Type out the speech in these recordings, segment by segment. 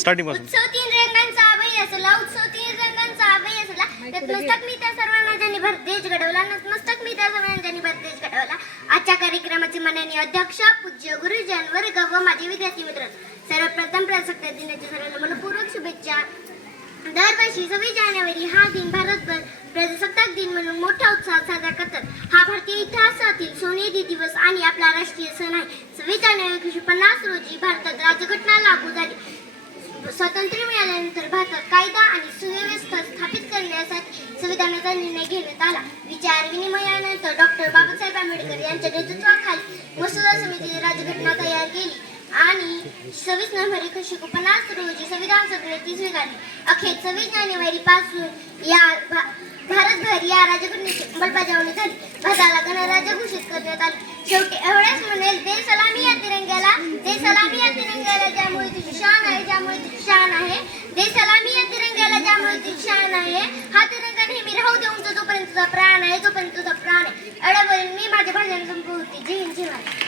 Starting पासून. उत्सव तीन रंगांचा अभय उत्सव तीन रंगांचा अभय असला. त्यात मस्तक मी त्या सर्वांना ज्यांनी देश घडवला, नतमस्तक मी त्या सर्वांना ज्यांनी देश घडवला. आजच्या कार्यक्रमाचे माननीय अध्यक्ष, पूज्य गुरुजन वर्ग व माझे विद्यार्थी मित्र, सर्वप्रथम प्रजासत्ताक दिनाच्या सर्वांना मनपूर्वक शुभेच्छा. दरवर्षी 26 जानेवारी हा दिन भारतभर प्रजासत्ताक दिन म्हणून मोठ्या उत्साहात साजरा करतात. हा भारतीय इतिहासातील सोनेरी दिवस आणि आपला राष्ट्रीय सण आहे. 26 जानेवारी 1950 रोजी भारतात राज्यघटना लागू झाली. स्वातंत्र्य मिळाल्यानंतर भारतात कायदा आणि सुव्यवस्था स्थापित करण्यासाठी संविधानाचा निर्णय घेण्यात आला. विचार विनिमयानंतर डॉक्टर बाबासाहेब आंबेडकर यांच्या नेतृत्वाखाली मसुदा समितीने राज्यघटना तयार केली आणि 26 नोव्हेंबर 1950 रोजी संविधान सभेने ती स्वीकारली. अखेर 26 जानेवारी पासून भारतभर या राज्यघटनेची अंमलबजावणी झाली. भारताला गणराज्य घोषित करण्यात आले. शेवटी एवढेच म्हणेल, दे सलामी या तिरंग्याला, दे सलामी या तिरंग्याला, ज्यामुळे तुझी शान आहे, ज्यामुळे तुझी शान आहे. दे सलामी या तिरंग्याला, ज्यामुळे तुझी शान आहे. हा तिरंगा नेहमी राहू दे उंच, जोपर्यंत तुझा प्राण आहे, जोपर्यंत तुझा प्राण आहे. एवढ्यापर्यंत मी माझ्या भाषण संपवते. जय हिंद, जय महाराष्ट्र.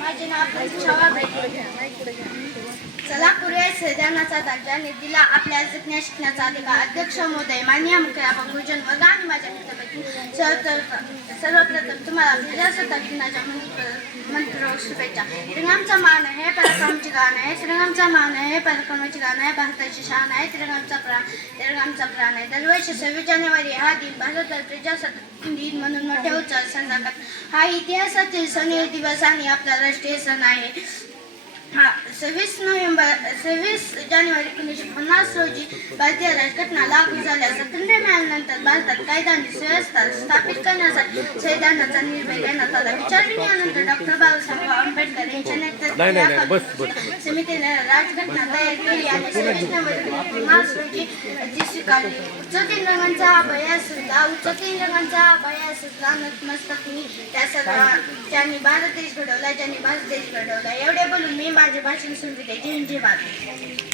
माझे नाव चला करूया संविधानाचा दर्जाने दिला आपल्या जगण्या शिकण्याचा अधिकार. अध्यक्ष महोदय, माननीय मुख्याध्यापक, गुरुजन वर्ग आणि माझ्या मित्रपैकी सर्वप्रथम तुम्हाला प्रजासत्ताक दिनाच्या मंत्र शुभेच्छा. तिरंगाचा मान आहे, पराक्रमाची गाण आहे. तिरंगाचा मान आहे, पराक्रमाची गाण आहे. भारताची शान आहे, तिरंगाचा प्राण आहे. दरवर्षी 26 जानेवारी हा दिन भारतात प्रजासत्ताक दिन म्हणून मोठ्या उत्साहात साजरा करतात. हा इतिहासातील सोनेरी दिवस आणि आपला राष्ट्रीय सण आहे. 26 जानेवारी 1950 रोजी भारतीय राज्यघटना लागू झाल्या. स्वातंत्र्य मिळाल्यानंतर भारतात कायदा आणि सुव्यवस्था स्थापित करण्यासाठी संविधानाचा निर्णय घेण्यात आला. विचार विनिमयानंतर डॉक्टर बाबासाहेब आंबेडकर यांच्या नेतृत्वाखाली समितीने राज्यघटना तयार केली आणि 26 नोव्हेंबर 1950 रोजी ती स्वीकारली. उच्च तीन रंगांचा अभय सुद्धा, उच्च तीन रंगांचा अभय सुद्धा, नतमस्तक मी त्या सर्व ज्यांनी भारत देश घडवला, ज्यांनी भारत देश घडवला. एवढे बोलून मी माझे भाषण सुरू केले. जय हिंद, जय भारत.